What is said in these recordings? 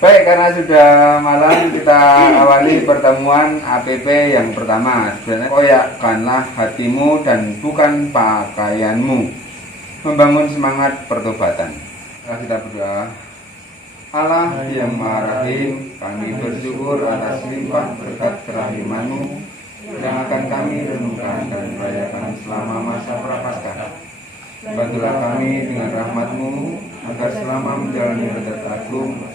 Baik, karena sudah malam kita awali pertemuan APP yang pertama. Sebenarnya koyakkanlah hatimu dan bukan pakaianmu. Membangun semangat pertobatan. Kita berdoa. Allah yang Maha Rahim, kami bersyukur atas limpah berkat kerahiman-Mu yang akan kami renungkan dan rayakan selama masa Prapaskah. Bantulah kami dengan rahmat-Mu agar selama menjalani ibadat agung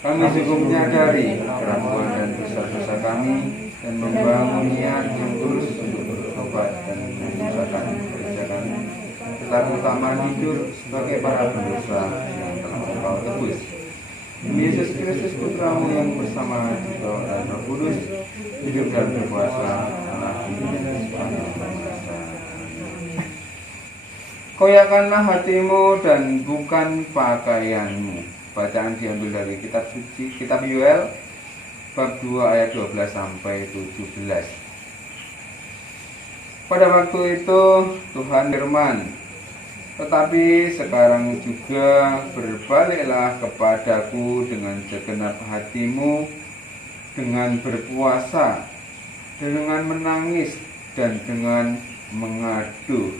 kami cukup menyadari keraguan dan dosa-dosa kami dan membangun niat yang tulus untuk bertobat dan mengusahakan gereja kami, tetap utama hidup sebagai para pendosa yang telah Engkau tebus. Demi Yesus Kristus Putramu yang bersama Roh dan Roh Kudus hidup dan berkuasa Allah dan sepanjang masa. Koyakkanlah hatimu dan bukan pakaianmu. Bacaan diambil dari kitab suci, kitab Yoel bab 2 ayat 12 sampai 17. Pada waktu itu Tuhan firman, tetapi sekarang juga berbaliklah kepadaku dengan segenap hatimu, dengan berpuasa, dengan menangis dan dengan mengadu.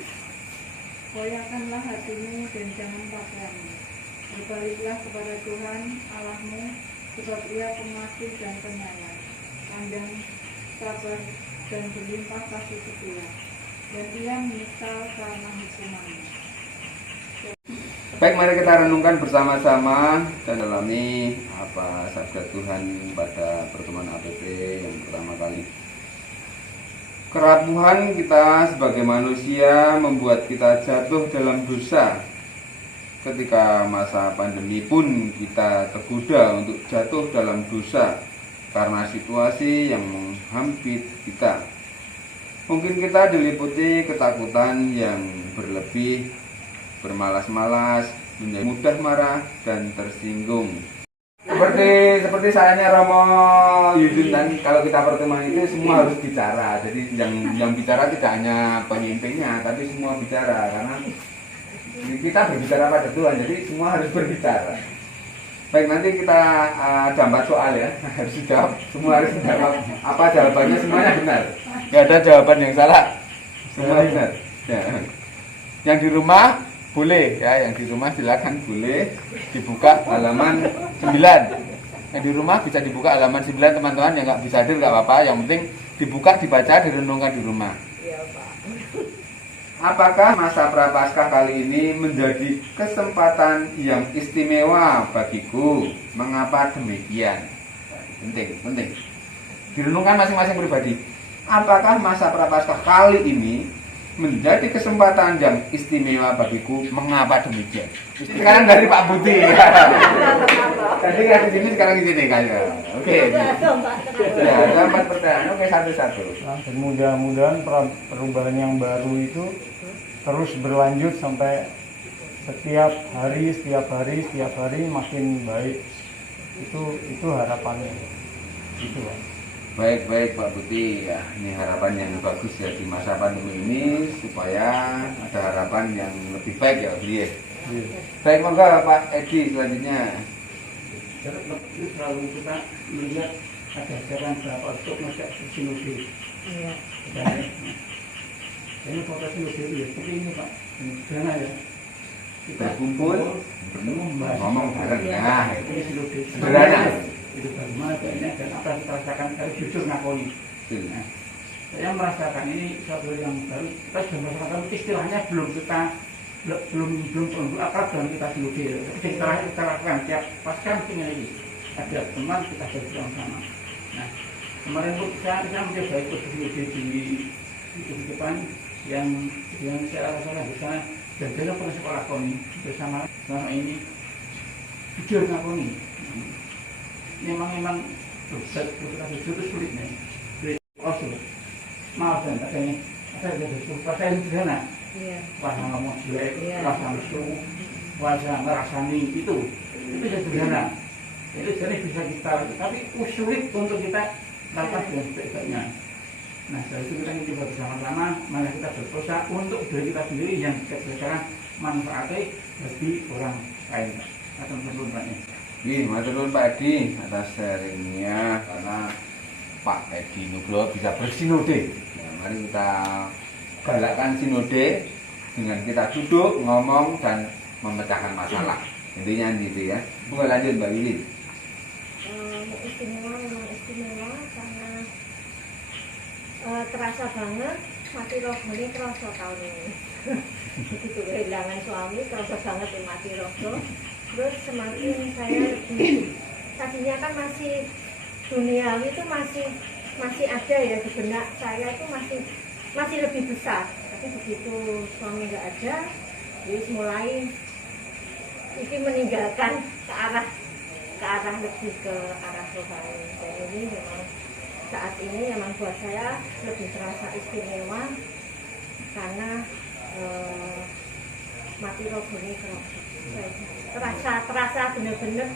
Koyakkanlah hatimu dan jangan pakaianmu. Berbaliklah kepada Tuhan Allahmu, sebab Ia pengasih dan penyayang, panjang sabar dan berlimpah kasih setia, dan Ia menyesal karena hukumannya. Baik, mari kita renungkan bersama-sama dan dalami apa sabda Tuhan pada pertemuan APP yang pertama kali. Kerapuhan kita sebagai manusia membuat kita jatuh dalam dosa. Ketika masa pandemi pun kita tergoda untuk jatuh dalam dosa karena situasi yang menghampiri kita. Mungkin kita diliputi ketakutan yang berlebih, bermalas-malas, menjadi mudah marah dan tersinggung. Seperti sayanya Romo Yudin, dan kalau kita pertemuan itu semua harus bicara. Jadi yang bicara tidak hanya penyimpingnya, tapi semua bicara karena kita berbicara pada Tuhan, jadi semua harus berbicara. Baik, nanti kita ada 4 soal ya, harus dijawab, semua harus menjawab. Apa jawabannya semuanya benar, nggak ada jawaban yang salah, semua benar ya. Yang di rumah boleh ya, yang di rumah silakan boleh dibuka halaman 9. Yang di rumah bisa dibuka halaman 9 teman-teman, yang nggak bisa hadir nggak apa-apa, yang penting dibuka, dibaca, direnungkan di rumah. Apakah masa Prapaskah kali ini menjadi kesempatan yang istimewa bagiku? Mengapa demikian? Penting. Direnungkan masing-masing pribadi. Apakah masa Prapaskah kali ini menjadi kesempatan yang istimewa bagiku? Mengapa demikian? Sekarang dari Pak Budi. Tadi kan di sini, sekarang di sini kayak. Oke. Ya, ada 4 pertanyaan. Oke, satu-satu. Dan mudah-mudahan perubahan yang baru itu terus berlanjut sampai setiap hari makin baik. Itu harapannya. Itu, Pak. Baik Pak Budi ya, ini harapan yang bagus ya di masa pandemi ini supaya ada harapan yang lebih baik ya beliau. Baik, monggo Pak Edi selanjutnya. Selalu kita melihat ada jalan berapa untuk masa sinode. Iya. Ini foto sinode ya, seperti ini Pak. Ini sederhana ya. Kita Berkumpul, membahas ngomong bareng ya. Ini sinode Sederhana. Itu bagaimana kayaknya dan apa yang kita rasakan harus jujur ngakoni. Nah, saya merasakan ini suatu yang baru. Kita sudah merasakan istilahnya belum akrab dengan kita sinode. Tapi istilahnya kita lakukan tiap pasca mungkin ini ada teman kita berjuang sama. Nah, kemarin pun saya mencoba ikut sinode di depan yang saya rasakan di sana, dan beliau pernah sekolah koni bersama selama ini jujur ngakoni. Memang kita jujur itu sulitnya. Maaf dan katanya saya saya sederhana. Wajah ngomong jelek, rasa mesum, wajah ngerasani itu sederhana. Itu jadi bisa kita, tapi sulit untuk kita lakukan dengan sebaik-baiknya. Nah, setelah itu kita coba bersama-sama, mana kita berusaha untuk diri kita sendiri yang berdasarkan manfaatnya bagi orang lain atau teman-temannya. matur nuwun Pak Edi atas sharingnya, karena Pak Edi Nugroho bisa bersinode. Nah, mari kita galakkan sinode dengan kita duduk, ngomong, dan memecahkan masalah. Intinya gitu ya. Monggo lanjut Mbak Wiwin. Istimewa memang istimewa karena terasa banget mati rohani terasa tahun ini. Begitu kehilangan suami terasa banget ya mati roh. Terus semakin saya lebih, tadinya kan masih duniawi itu masih ada ya di benak saya, itu masih lebih besar. Tapi begitu suami nggak ada, jadi mulai ini meninggalkan ke arah lebih ke arah rohani. Dan ini memang saat ini memang buat saya lebih terasa istimewa karena mati rohani terasa benar-benar,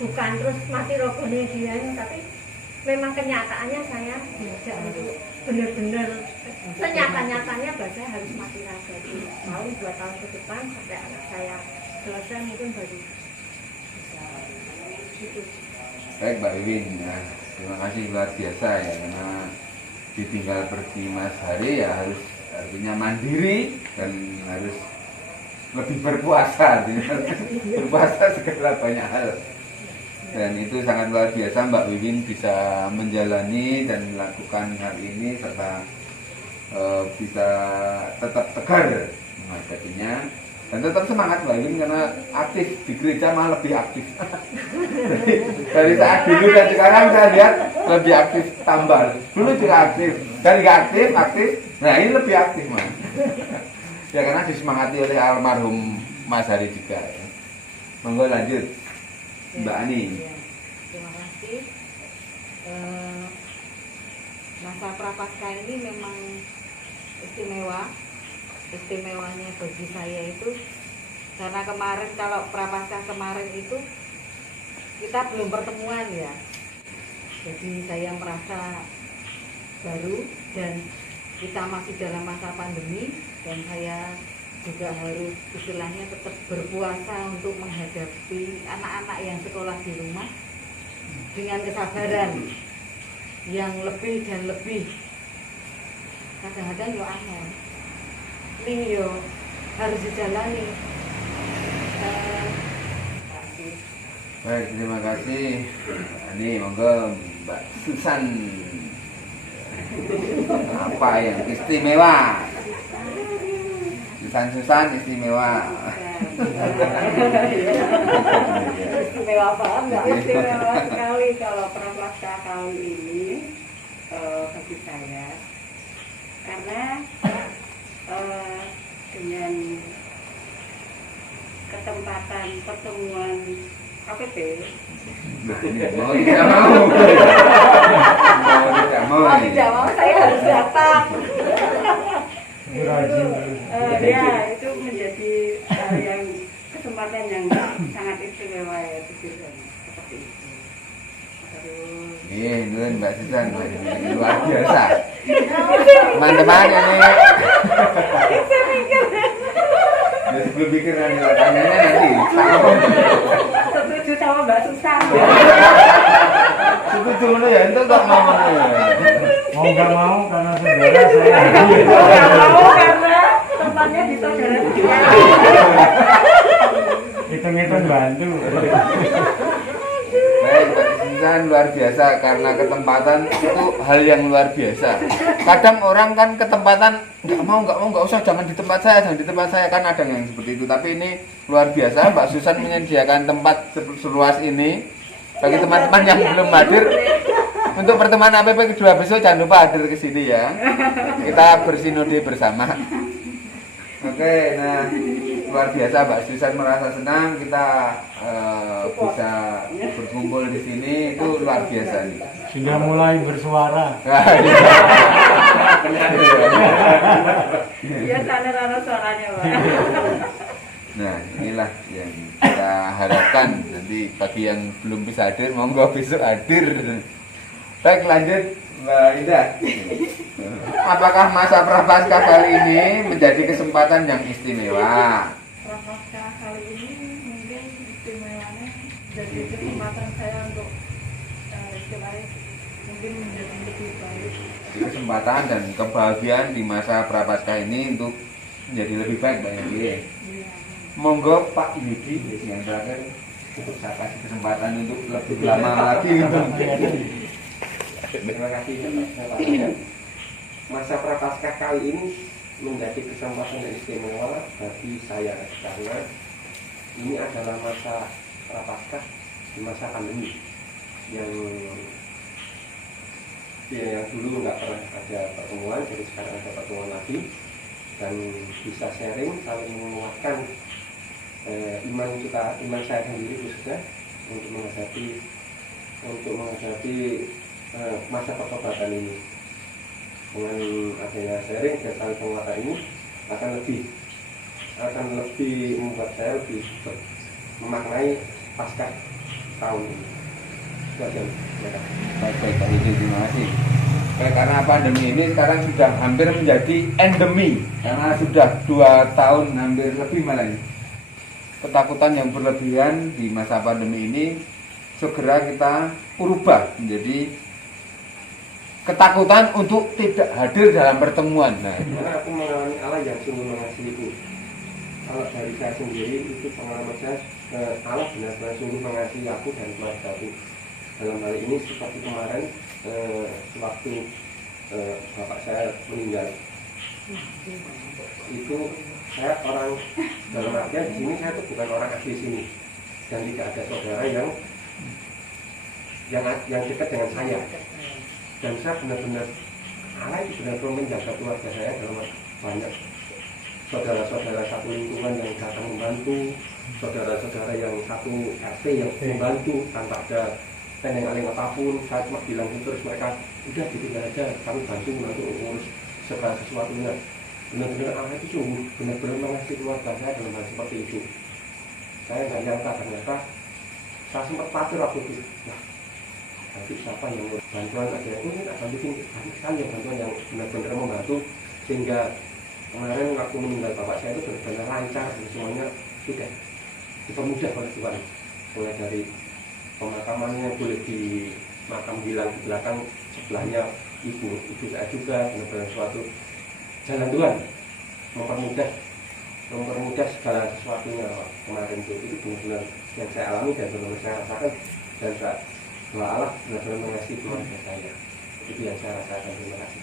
bukan terus mati rohani dia, tapi memang kenyataannya saya diajak untuk benar-benar senyata-nyatanya bahwa saya harus mati raga tahun 2 tahun ke depan sampai anak saya selesai mungkin baru bisa gitu. Baik Mbak Wiwin, ya, terima kasih luar biasa ya, karena ditinggal pergi Mas Hari ya harus artinya mandiri dan harus lebih berpuasa, berpuasa segala banyak hal. Dan itu sangat luar biasa Mbak Wiwin bisa menjalani dan melakukan hal ini serta bisa tetap tegar menghadapinya dan tetap semangat Mbak Wiwin karena aktif di gereja, malah lebih aktif. dari saat dulu dan sekarang saya lihat lebih aktif tambah. Dulu juga aktif, dari nggak aktif, nah ini lebih aktif Mas. Ya karena disemangati oleh almarhum Mas Hari juga. Ya. Monggo lanjut. Mbak Ani. Ya, terima kasih. Masa prapaskah ini memang istimewa. Istimewanya bagi saya itu karena kemarin, kalau prapaskah kemarin itu kita belum pertemuan ya. Jadi saya merasa baru dan kita masih dalam masa pandemi dan saya juga harus istilahnya tetap berpuasa untuk menghadapi anak-anak yang sekolah di rumah dengan kesabaran yang lebih dan lebih. Kadang-kadang yo angel, ini yo harus dijalani. Baik, terima kasih. Ini monggo Mbak Susan. Apa yang istimewa? Susan istimewa. Istimewa banget, istimewa sekali kalau prapaskah kali ini bagi saya, karena dengan ketempatan pertemuan KPP. Mau tidak mau. Mau tidak mau saya harus datang. Ya, itu menjadi yang kesempatan yang sangat istimewa ya, seperti itu. Iya, nun Mbak Susan, luar biasa. Teman-teman ini. Ya, sebelum pikir nanti tanyanya nanti. Setuju sama Mbak Susan. Setuju lu ya, itu tak mau. Mau nggak mau karena saudara saya. Nggak mau karena tempatnya di saudara. Hitung-hitung bantu. Baik, Mbak Susan luar biasa karena ketempatan itu hal yang luar biasa. Kadang orang kan ketempatan nggak usah, jangan di tempat saya kan ada yang seperti itu. Tapi ini luar biasa, Mbak Susan menyediakan tempat seluas ini bagi teman-teman yang belum hadir. Untuk pertemuan APP kedua besok jangan lupa hadir ke sini ya. Kita bersinode bersama. Oke, nah luar biasa Mbak Susan, merasa senang kita bisa berkumpul di sini, itu luar biasa nih. Sudah mulai bersuara. Ya sana suaranya Pak. Nah inilah yang kita harapkan, nanti bagi yang belum bisa hadir monggo besok hadir. Baik, lanjut Mbak Indah. Apakah masa prapaskah kali ini menjadi kesempatan yang istimewa? Prapaskah kali ini mungkin istimewanya jadi kesempatan saya untuk istilahnya mungkin menjadi lebih baik. Kesempatan dan kebahagiaan di masa prapaskah ini untuk menjadi lebih baik Mbak Yudi. Iya. Monggo Pak Yudi yang terakhir untuk saya kasih kesempatan untuk lebih lama lagi. Terima kasih Bapak Saya. Masa prapaskah kali ini menjadi kesempatan yang istimewa bagi saya karena ini adalah masa prapaskah di masa pandemi yang dulu nggak pernah ada pertemuan, jadi sekarang ada pertemuan lagi dan bisa sharing, saling menguatkan iman saya sendiri khususnya untuk menghadapi masa pertobatan ini. Dengan adanya sharing dan saling penguatan ini akan lebih membuat saya lebih memaknai pasca tahun ini. Baik Pak Yudi, terima kasih. Karena pandemi ini sekarang sudah hampir menjadi endemi, karena sudah 2 tahun hampir lebih malah ini. Ketakutan yang berlebihan di masa pandemi ini segera kita ubah menjadi ketakutan untuk tidak hadir dalam pertemuan. Nah, karena aku mengalami Allah yang sungguh mengasihiku. Kalau dari saya sendiri itu pengalaman saya, Allah benar-benar sungguh mengasihi aku dan keluarga aku. Dalam hal ini seperti kemarin waktu bapak saya meninggal, itu saya orang dalam artian di sini saya itu bukan orang asli sini dan tidak ada saudara yang dekat dengan saya. Dan saya benar-benar Allah itu benar-benar menjaga keluarga saya dalam banyak saudara-saudara satu lingkungan yang datang membantu, saudara-saudara yang satu RT yang membantu tanpa ada teneng-aleng apapun. Saya cuma bilang terus mereka udah ditinggal aja, kami bantu untuk urus segala sesuatunya. Benar-benar Allah itu sungguh benar-benar mengasihi keluarga saya dalam hal seperti itu. Saya nggak nyangka ternyata saya sempat khawatir waktu itu. Nah, nanti siapa yang bantuan ada ini akan bikin banyak sekali yang bantuan yang benar-benar membantu sehingga kemarin waktu meninggal bapak saya itu benar-benar lancar dan semuanya sudah dipermudah oleh Tuhan, mulai dari pemakamannya boleh di makam hilang di belakang sebelahnya ibu saya juga benar-benar suatu jalan Tuhan mempermudah segala sesuatunya kemarin itu benar-benar yang saya alami dan benar-benar saya rasakan dan saya bahwa Allah benar-benar mengasihi keluarga saya. Itu yang saya rasakan. Terima kasih.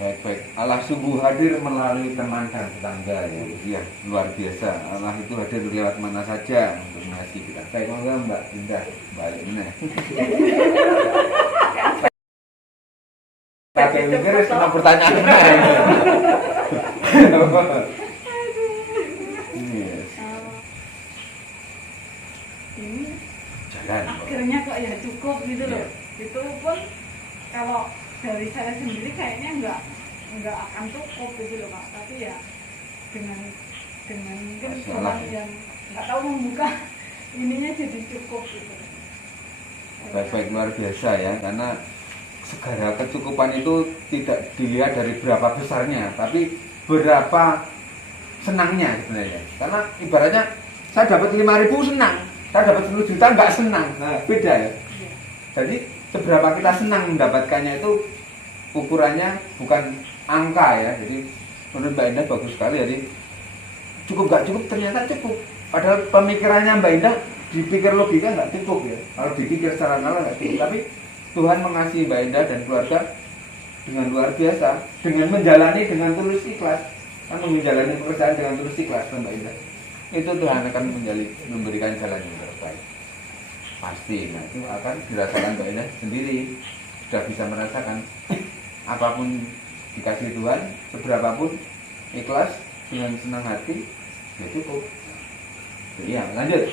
baik. Allah sungguh hadir melalui teman dan tetangga ya. Iya, luar biasa. Allah itu hadir lewat mana saja untuk mengasihi kita. Baik, monggo Mbak Indah, balik meneh. Pakai mikir sama pertanyaan meneh. Yes. Ini Jalan. akhirnya kok ya cukup gitu loh. Iya. Itu pun kalau dari saya sendiri kayaknya nggak akan cukup gitu loh Pak. Tapi ya dengan mungkin Masalah. orang yang nggak tahu membuka ininya jadi cukup gitu. Baik, luar biasa ya, karena segala kecukupan itu tidak dilihat dari berapa besarnya, tapi berapa senangnya sebenarnya. Karena ibaratnya saya dapat 5.000 senang, saya dapat 10 juta nggak senang, nah, beda ya. Iya. Jadi seberapa kita senang mendapatkannya itu ukurannya bukan angka ya. Jadi menurut Mbak Indah bagus sekali. Jadi cukup nggak cukup ternyata cukup. Padahal pemikirannya Mbak Indah dipikir logika nggak cukup ya. Kalau dipikir secara nalar nggak cukup. Tapi Tuhan mengasihi Mbak Indah dan keluarga dengan luar biasa dengan menjalani dengan tulus ikhlas. Kan menjalani pekerjaan dengan tulus ikhlas Mbak Indah. Itu Tuhan akan memberikan jalan yang terbaik. Pasti, nah itu akan dirasakan Mbak Indah sendiri. Sudah bisa merasakan apapun dikasih Tuhan, seberapapun ikhlas dengan senang hati, ya cukup. Iya, lanjut.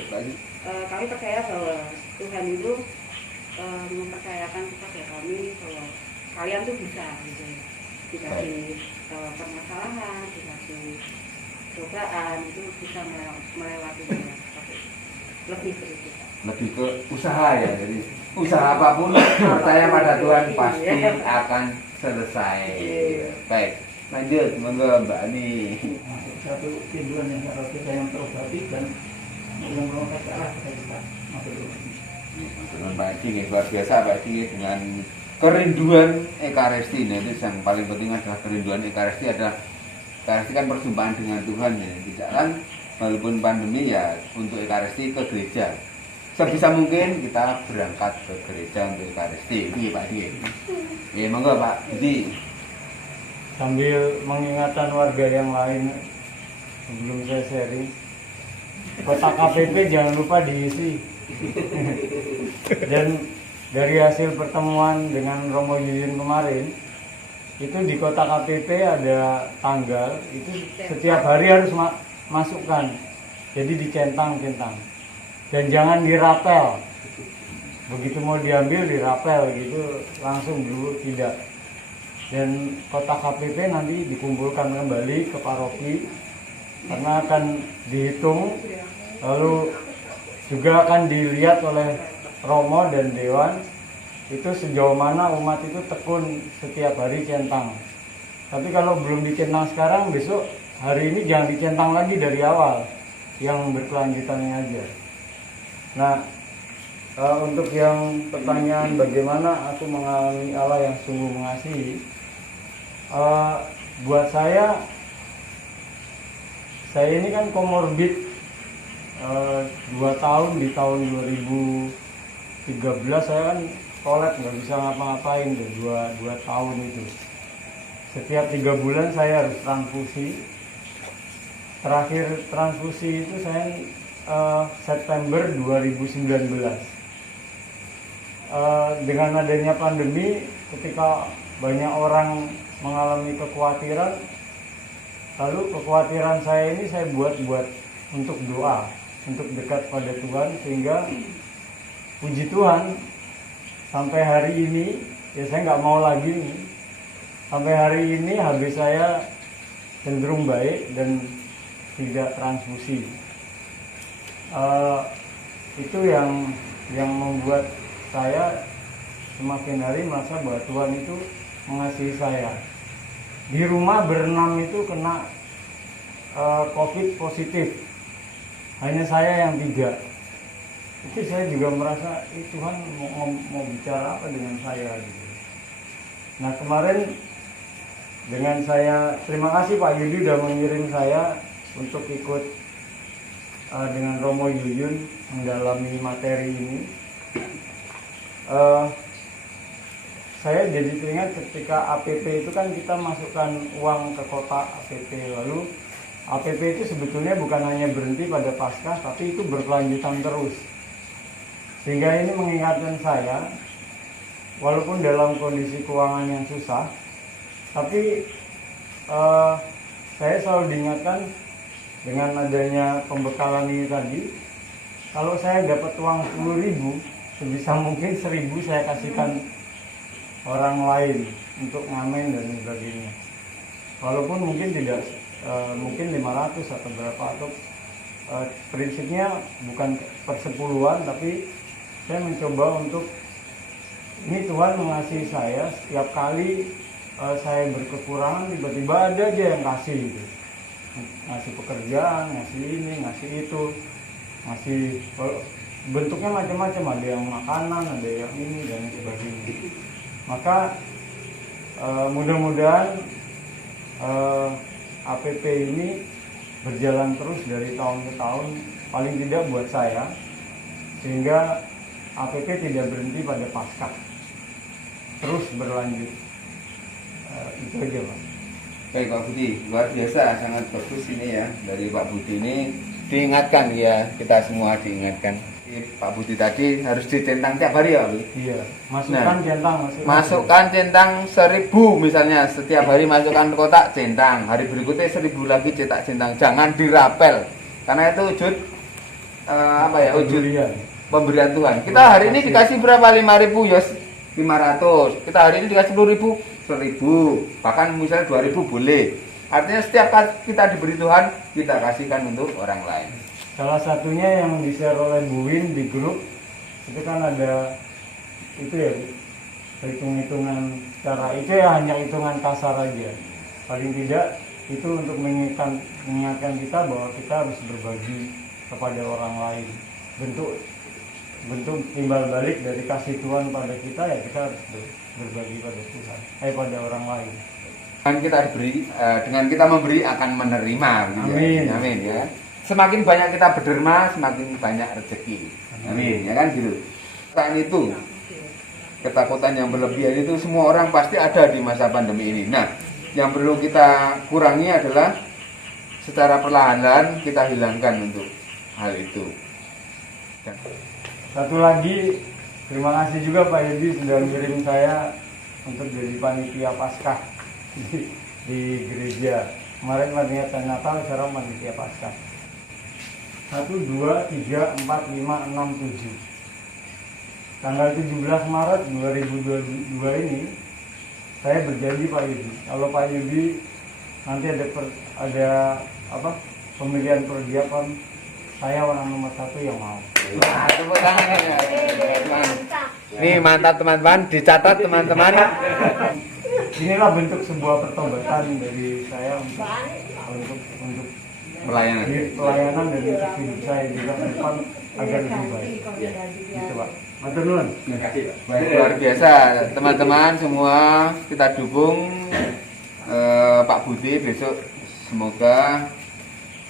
Kami percaya bahwa Tuhan itu mempercayakan kepada kami bahwa kalian tuh bisa gitu. Dikasih permasalahan, dikasih cobaan itu bisa melewatinya. Lebih dari kita. Lebih ke usaha ya, jadi usaha apapun percaya pada Tuhan pasti akan selesai. Baik, lanjut, monggo Mbak Ani. Satu tinduan yang harus kita yang terobati dan yang melompat ke arah kita. Pak Edi, luar biasa Pak Edi dengan kerinduan Ekaristi. Nah, itu yang paling penting adalah kerinduan Ekaristi adalah Ekaristi kan perjumpaan dengan Tuhan ya. Tidak kan walaupun pandemi ya untuk Ekaristi ke gereja. Sebisa mungkin kita berangkat ke gereja untuk Ekaristi. Ini Pak Edi. Ya monggo Pak Edi. Sambil mengingatkan warga yang lain sebelum saya sharing, kotak KPP jangan lupa diisi. Dan dari hasil pertemuan dengan Romo Yuyun kemarin, itu di kotak KPP ada tanggal, itu setiap hari harus masukkan. Jadi dicentang-centang. Dan jangan dirapel. Begitu mau diambil dirapel gitu langsung dulu, tidak. Dan kotak KPP nanti dikumpulkan kembali ke paroki karena akan dihitung, lalu juga akan dilihat oleh Romo dan Dewan itu sejauh mana umat itu tekun setiap hari centang. Tapi kalau belum dicentang sekarang, besok hari ini jangan dicentang lagi dari awal, yang berkelanjutannya aja. Nah, untuk yang pertanyaan bagaimana aku mengalami Allah yang sungguh mengasihi, buat saya ini kan komorbid 2 tahun, di tahun 2013 saya kan kolap, nggak bisa ngapa-ngapain tuh 2 tahun itu. Setiap 3 bulan saya harus transfusi. Terakhir transfusi itu saya September 2019. Dengan adanya pandemi, ketika banyak orang mengalami kekhawatiran, lalu kekhawatiran saya ini saya buat untuk doa, untuk dekat pada Tuhan, sehingga puji Tuhan sampai hari ini ya saya nggak mau lagi nih, sampai hari ini HB saya cenderung baik dan tidak transfusi. Itu yang membuat saya semakin hari merasa bahwa Tuhan itu mengasihi saya. Di rumah berenam itu kena COVID positif, hanya saya yang 3. Itu saya juga merasa Tuhan mau bicara apa dengan saya gitu. Nah kemarin dengan saya, terima kasih Pak Yudi sudah mengirim saya untuk ikut dengan Romo Yuyun mendalami materi ini. Saya jadi teringat ketika APP itu kan kita masukkan uang ke kotak APP, lalu APP itu sebetulnya bukan hanya berhenti pada Paskah, tapi itu berkelanjutan terus. Sehingga ini mengingatkan saya, walaupun dalam kondisi keuangan yang susah, tapi saya selalu diingatkan dengan adanya pembekalan ini tadi, kalau saya dapat uang 10.000, sebisa mungkin 1.000 saya kasihkan orang lain untuk ngamen dan sebagainya. Walaupun mungkin tidak, mungkin 500 atau berapa, atau prinsipnya bukan persepuluhan, tapi saya mencoba untuk, ini Tuhan mengasihi saya, setiap kali saya berkekurangan tiba-tiba ada aja yang kasih gitu. Ngasih pekerjaan, ngasih ini, ngasih itu, ngasih bentuknya macam-macam, ada yang makanan, ada yang ini dan sebagainya. Maka mudah-mudahan APP ini berjalan terus dari tahun ke tahun, paling tidak buat saya, sehingga APP tidak berhenti pada Paskah, terus berlanjut. Itu aja Pak. Baik Pak Budi, luar biasa, sangat bagus ini ya dari Pak Budi ini, diingatkan ya, kita semua diingatkan. Pak Budi tadi harus dicentang tiap hari ya Pak? Iya, masukkan centang, masukkan centang 1.000 misalnya, setiap hari masukkan kotak centang, hari berikutnya 1.000 lagi cetak centang, jangan dirapel, karena itu wujud wujud pemberian Tuhan. Kita hari ini dikasih berapa? 5.000 ya 500, kita hari ini dikasih 10.000, 1.000, bahkan misalnya 2.000 boleh. Artinya setiap kali kita diberi Tuhan, kita kasihkan untuk orang lain. Salah satunya yang di-share oleh Bu Win di grup, itu kan ada itu ya, hitung-hitungan cara, itu ya hanya hitungan kasar aja. Paling tidak itu untuk mengingatkan kita bahwa kita harus berbagi kepada orang lain. Bentuk bentuk timbal balik dari kasih Tuhan pada kita, ya kita harus berbagi pada Tuhan, pada orang lain. Dengan kita memberi akan menerima. Amin. Ya. Amin ya. Semakin banyak kita berderma, semakin banyak rezeki. Amin ya kan gitu. Ketakutan itu, ketakutan yang berlebihan itu semua orang pasti ada di masa pandemi ini. Nah, yang perlu kita kurangi adalah secara perlahan-lahan kita hilangkan untuk hal itu. Satu lagi, terima kasih juga Pak Yudi sudah mengirim saya untuk jadi panitia Paskah di gereja. Kemarin panitia Natal, sekarang panitia Paskah. 1, 2, 3, 4, 5, 6, 7. Tanggal 17 Maret 2022 ini saya berjanji Pak Yudi, kalau Pak Yudi nanti ada pemilihan perdiakan, saya orang nomor 1 yang mau. Wah, tepuk tangan ya. Nih mantap teman-teman, dicatat teman-teman. Inilah bentuk sebuah pertobatan dari saya untuk Pelayanan. pelayanan dan untuk hidup saya juga ke depan agar lebih baik. Gitu Pak. Matur nuwun. Terima kasih Pak. Baik, luar biasa teman-teman semua, kita dukung Pak Budi besok, semoga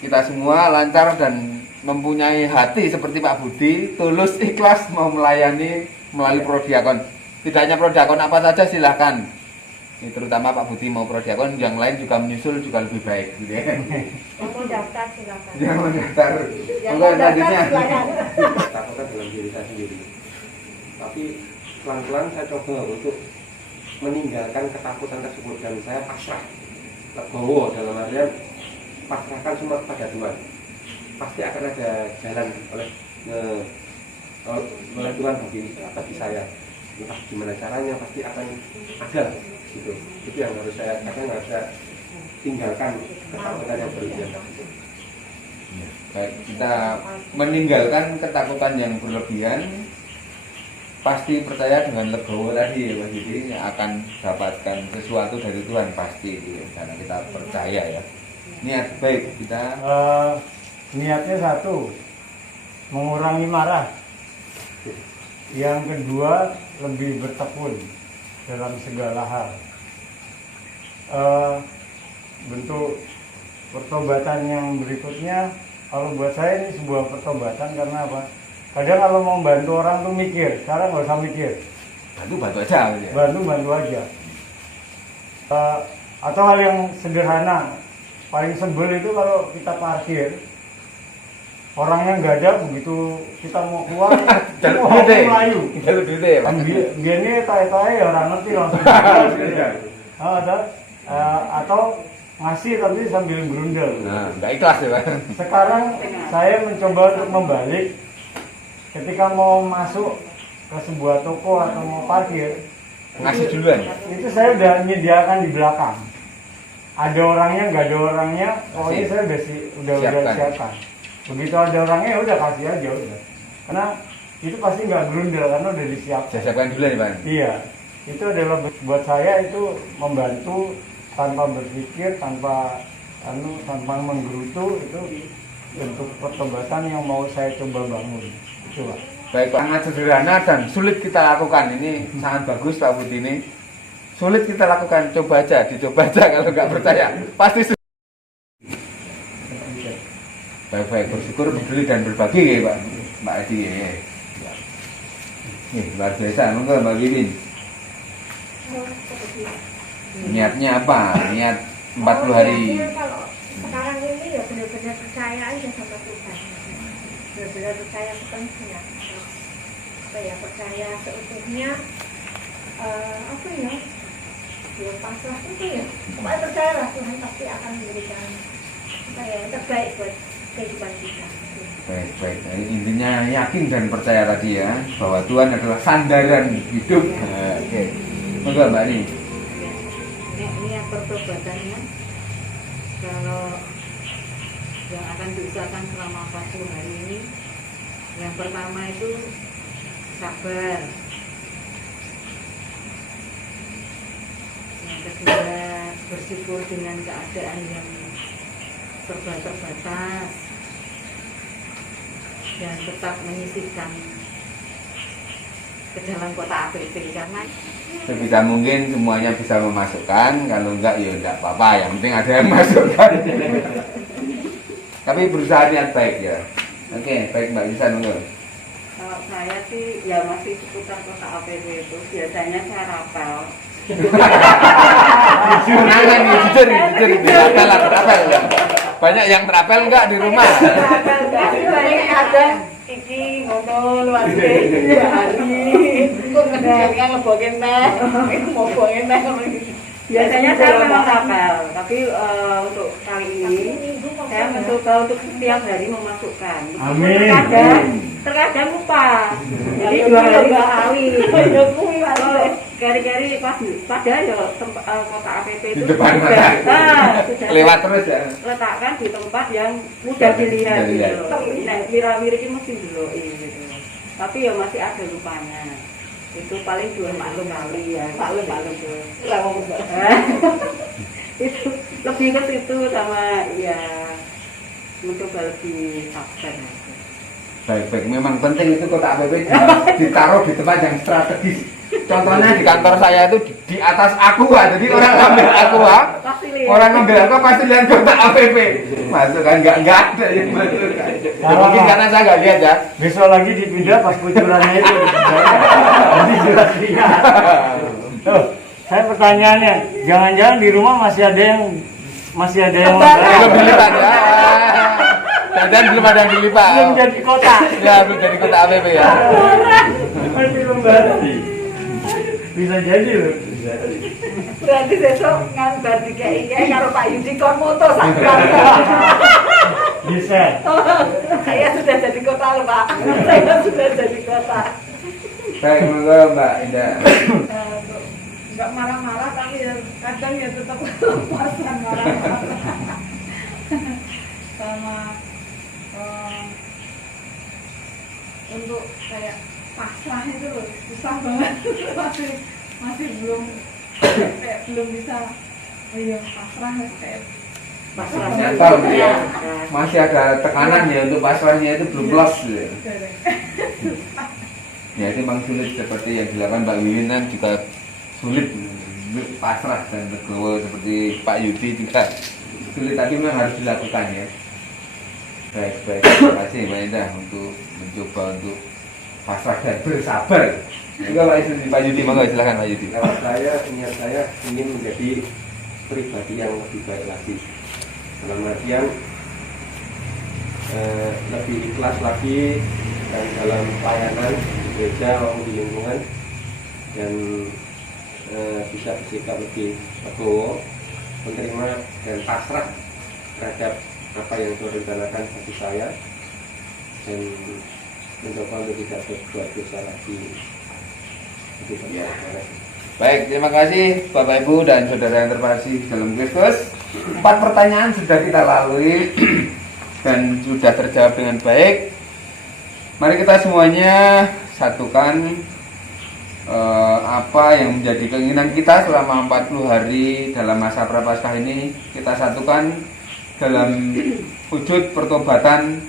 kita semua lancar dan mempunyai hati seperti Pak Budi, tulus ikhlas mau melayani melalui prodiakon. Tidak hanya prodiakon apa saja silahkan. Ini terutama Pak Budi mau prodiakon, yang lain juga menyusul juga lebih baik gitu ya. Yang mau daftar silakan. Yang mau daftar. Yang Monggo mau daftar selanjutnya. silakan. Ketakutan dalam diri saya sendiri. Tapi pelan-pelan saya coba untuk meninggalkan ketakutan tersebut dan saya pasrah, legowo dalam artian pasrahkan semua kepada Tuhan. Pasti akan ada jalan oleh Tuhan bagi saya. Entah gimana caranya pasti akan ada gitu. Itu yang harus saya tinggalkan ketakutan yang berlebihan. Baik, kita meninggalkan ketakutan yang berlebihan, pasti percaya dengan legowo tadi Mas Yudi akan dapatkan sesuatu dari Tuhan pasti gitu, karena kita percaya ya. Niat baik kita. Niatnya 1, mengurangi marah. Yang kedua, lebih bertekun dalam segala hal. Bentuk pertobatan yang berikutnya, kalau buat saya ini sebuah pertobatan karena apa? Kadang kalau mau bantu orang tuh mikir, sekarang nggak usah mikir. Bantu aja gitu ya. Bantu aja. Atau hal yang sederhana, paling sebel itu kalau kita parkir, orangnya nggak ada, begitu kita mau keluar, Jalur mau duit. Melayu. Jalur duit ya, Pak. Biasanya tay-tay orang ngerti langsung. Atau ngasih tapi sambil berundel. Nah, nggak ikhlas ya Pak. Sekarang saya mencoba untuk membalik, ketika mau masuk ke sebuah toko atau mau parkir, Ngasih duluan. itu saya udah menyediakan di belakang. Ada orangnya, nggak ada orangnya, pokoknya saya udah siapkan. Begitu ada orangnya ya udah kasih aja udah. Karena itu pasti nggak berundel karena udah disiapkan. Saya siapkan dulu nih Pak. Iya, itu adalah buat saya itu membantu tanpa berpikir, tanpa menggerutu, itu bentuk pertobatan yang mau saya coba bangun. Itu Pak. Baik, sangat sederhana dan sulit kita lakukan. Ini sangat bagus Pak Budi ini. Sulit kita lakukan, coba aja, dicoba aja kalau nggak percaya. Pasti sulit. Baik-baik, bersyukur, peduli dan berbagi ya Pak, Mbak Adi ya. Luar biasa, monggo Mbak Wiwin. Niatnya apa? Niat 40 hari. Kalau sekarang ini ya benar-benar percaya aja sama Tuhan. Benar-benar percaya sepenuhnya. Percaya seutuhnya. Apa ya? Belum pasrah itu ya. Pokoknya percayalah Tuhan pasti akan memberikan yang terbaik buat kehidupan kita. Baik. Intinya yakin dan percaya tadi ya, bahwa Tuhan adalah sandaran hidup. Oke. Monggo Mbak Ani. Niat pertobatannya, kalau yang akan diusahakan selama 40 hari ini, yang pertama itu sabar, yang kedua bersyukur dengan keadaan yang serba terbatas dan tetap menyisihkan ke dalam kota APP karena Sebisa mungkin semuanya bisa memasukkan, kalau enggak ya enggak apa-apa, yang penting ada yang masukkan. Tapi berusaha niat baik ya. Oke, baik Mbak Lisa dulu. Kalau saya sih ya masih seputar kota APP itu biasanya saya rapel. Kenangan nih, jujur terapel ya. Banyak yang terapel enggak di rumah? Rapel enggak sih banyak kadang iki ngono luar hari. Kok ngedengnya ngebokin teh, mau bokin teh. Biasanya saya memang rapel, tapi untuk kali ini saya mencoba untuk setiap hari memasukkan. Amin. Terkadang lupa. Jadi 2 hari. Kari-kari padahal ya kota APP itu Di depan sudah, mata. sudah Lewat terus ya. letakkan di tempat yang mudah dilihat Mudah dilihat. gitu. Nah, mira-miri ini mesti dulu gitu. Tapi ya masih ada lupanya. Itu paling 2 kali ya. Maklum. Itu lebih ke situ sama ya mencoba lebih sabar. Baik, memang penting itu kota APP ditaruh di tempat yang strategis. Contohnya di kantor saya itu di atas aqua, jadi orang ngambil aqua, Pasti lihat. orang ngambil aqua pasti lihat kota APP. Masuk kan nggak ada yang masuk. Ya, mungkin karena saya nggak lihat ya. Besok lagi dipindah pas kucurannya itu jadi jelas lihat. Tuh, saya pertanyaannya, jangan-jangan di rumah masih ada yang Belum dilipat ya. Dan belum ada yang dilipat. belum jadi kota. Ya, belum jadi kota APP ya. Masih membati. Bisa jadi loh. Berarti besok ngambar dikai karo Pak Yudi kon moto sakral. Bisa. Saya sudah jadi kota loh Pak. Saya sudah jadi kota. Baik, monggo Mbak Indah. Enggak marah-marah tapi ya kadang ya tetap lepasan marah-marah. Sama untuk kayak pasrah itu loh susah banget. masih belum kayak belum bisa pasrah kayak pasrah Mental ya. Masih ada tekanan ya untuk pasrahnya itu belum plus ya. Ya itu memang sulit seperti yang dilakukan Mbak Wiwin kan juga sulit pasrah dan legowo seperti Pak Yudi juga sulit, tapi memang harus dilakukan ya. Baik, terima kasih Mbak Indah untuk mencoba untuk pasrah dan bersabar. Juga Pak Yudi, monggo silakan Pak Yudi. Kalau niat saya ingin menjadi pribadi yang lebih baik lagi. Dalam artian lebih ikhlas lagi dan dalam pelayanan di gereja maupun di lingkungan, dan bisa bersikap lebih legowo, menerima dan pasrah terhadap apa yang Tuhan rencanakan bagi saya, dan mencoba untuk tidak berbuat dosa lagi. Ya. Baik, terima kasih Bapak Ibu dan saudara yang terkasih dalam Kristus. 4 pertanyaan sudah kita lalui dan sudah terjawab dengan baik. Mari kita semuanya satukan apa yang menjadi keinginan kita selama 40 hari dalam masa Prapaskah ini. Kita satukan dalam wujud pertobatan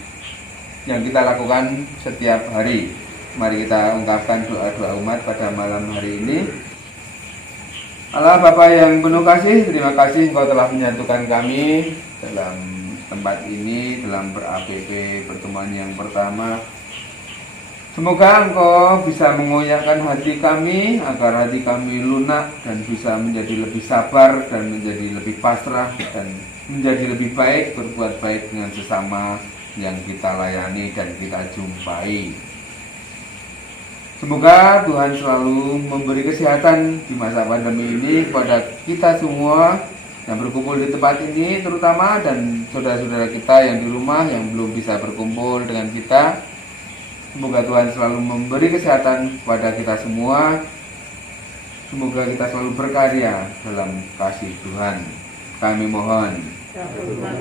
yang kita lakukan setiap hari. Mari kita ungkapkan doa-doa umat pada malam hari ini. Allah Bapa yang penuh kasih, terima kasih Engkau telah menyatukan kami dalam tempat ini, dalam ber-APP pertemuan yang pertama. Semoga Engkau bisa mengoyakkan hati kami agar hati kami lunak dan bisa menjadi lebih sabar dan menjadi lebih pasrah dan menjadi lebih baik, berbuat baik dengan sesama yang kita layani dan kita jumpai. Semoga Tuhan selalu memberi kesehatan di masa pandemi ini kepada kita semua yang berkumpul di tempat ini terutama, dan saudara-saudara kita yang di rumah yang belum bisa berkumpul dengan kita. Semoga Tuhan selalu memberi kesehatan kepada kita semua. Semoga kita selalu berkarya dalam kasih Tuhan. Kami mohon. Tuhan.